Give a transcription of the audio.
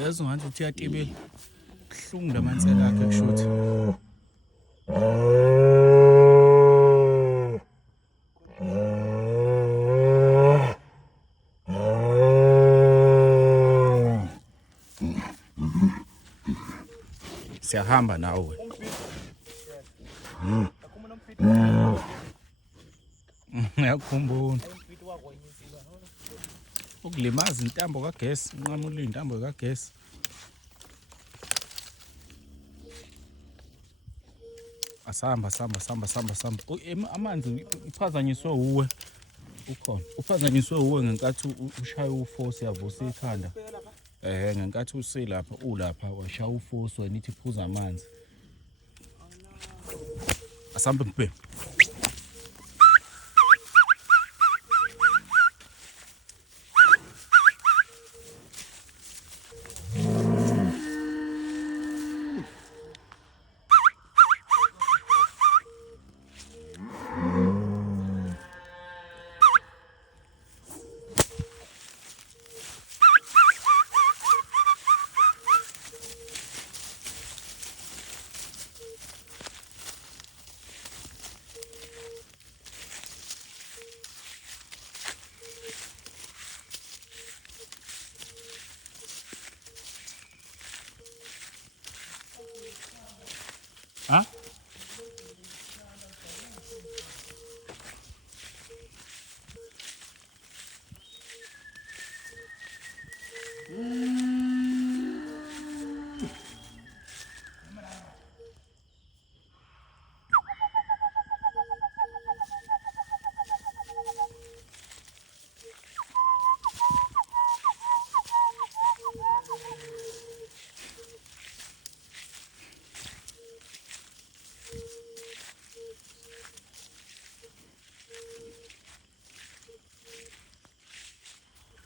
yazi ngathi uthi uyatibela kuhlungu lamansela akhe kushuthi siyahamba nawe ngiyakhumbula ukulimaza intambo kagesi unqamula intambo kagesi asamba amanzi uphazanyiswe uwe ukhona uphazanyiswe uwe ngenkathi ushaya uforce yavusa ikhanda ngenkathi uselapha ulapha washaya uforce wena ithi phuza amanzi asambe mpe Huh?